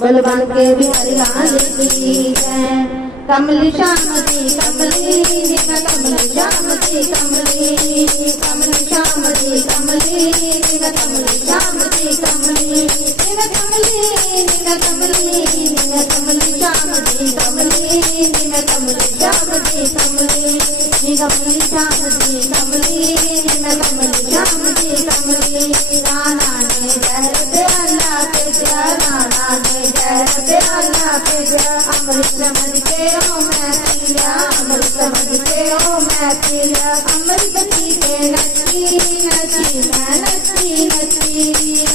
बलवान के बिहारी लाल की जय। कमली श्याम जी कमली निगा कमली श्याम जी कमली, कमली श्याम जी कमली निगा कमली श्याम जी कमली, निगा कमली निगा कमली निगा कमली श्याम जी कमली, निगा कमली श्याम जी कमली, निगा कमली श्याम जी कमली, निगा कमली श्याम जी कमली। राणा ने जहर दे अल्लाह के जय, राणा ने जहर दे अल्लाह के जय। अमृत समझ के ओ मैं पी लिया, अमृत समझ के ओ मैं पी लिया। अमृत पी के नची नची मैं नची नची,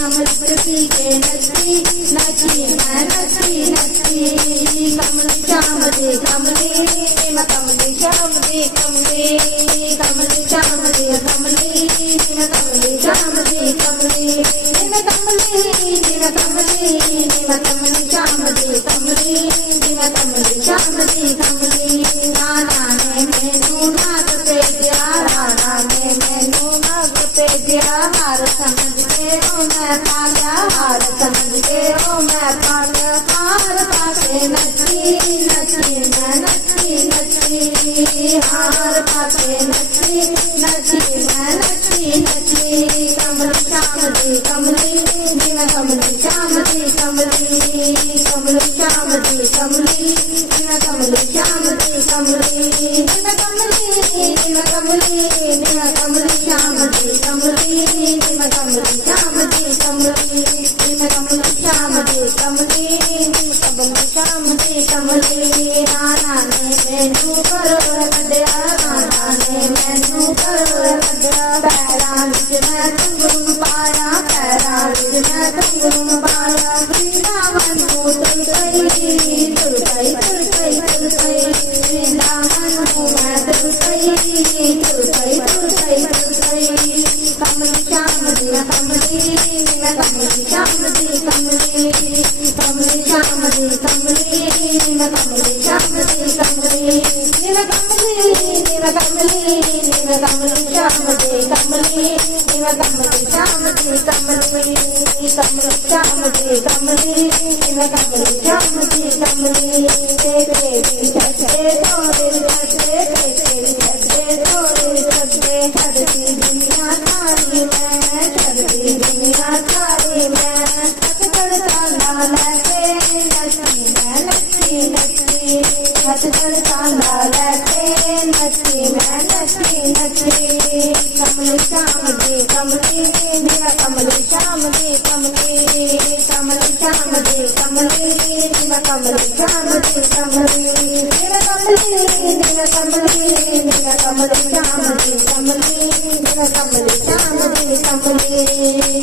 अमृत पी के नची नची मैं नची नची। कमली श्याम जी कमली मैं कमली श्याम जी कमली, कमली श्याम जी कमली मैं कमली श्याम जी कमली, मैं कमली मैं कमली मैं कमली श्याम जी कमली, मैं कमली श्याम जी कमली। राणा ने मैनू नाग पे दिया, राणा ने मैनू नाग पे दिया। हार समझ के ओ मैं पा लिया, हार समझ के ओ मैं पा लिया। हार पाके नची नची मैं नची नची, हार पाके नची नची मैं नची नची। कमली श्याम जी कमली मैं कमली श्याम जी कमली, कमली श्याम जी कमली मैं कमली श्याम जी कमली, मैं कमली मैं कमली मैं कमली श्याम जी कमली, मैं कमली श्याम जी कमली, मैं कमली श्याम जी कमली, मैं कमली श्याम जी कमली। राणा ने मैनू घरों कढिया, राणा ने मैनू घरों कढिया। पैरां विच मैं घुंघरू पाया, पैरां विच मैं घुंघरू पाया। वृंदावन नूं तुर गई तुर गई तुर गई तुर गई, वृंदावन नूं मैं तुर गई तुर गई तुर गई तुर गई। कमली श्याम जी कमली मैं कमली श्याम जी कमली, कमली श्याम जी कमली मैं कमली श्याम जी कमली, मैं कमली मैं कमली मैं कमली श्याम जी कमली, मैं कमली श्याम जी कमली, कमली श्याम जी कमली मैं कमली श्याम जी कमली। तेरे छड़े तोरे छड़े तेरे छड़े तोरे छड़े, छड़ती दुनिया थारी मैं, छड़ती दुनिया थारी मैं। हथकड़ ताला लैके नची मैं नची नची, हथकड़ ताला लैके नची मैं नची नची। कमली श्याम जी कमली मेरा कमली श्याम जी कमली, कमली श्याम जी कमली मेरा कमली श्याम जी कमली, मेरा कमली मेरा कमली मेरा कमली श्याम जी कमली, मेरा कमली श्याम जी कमली,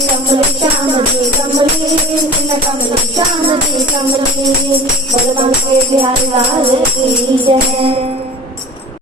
कमली श्याम जी कमली मेरा कमली श्याम जी कमली। बलवान के बिहारी लाल की जय।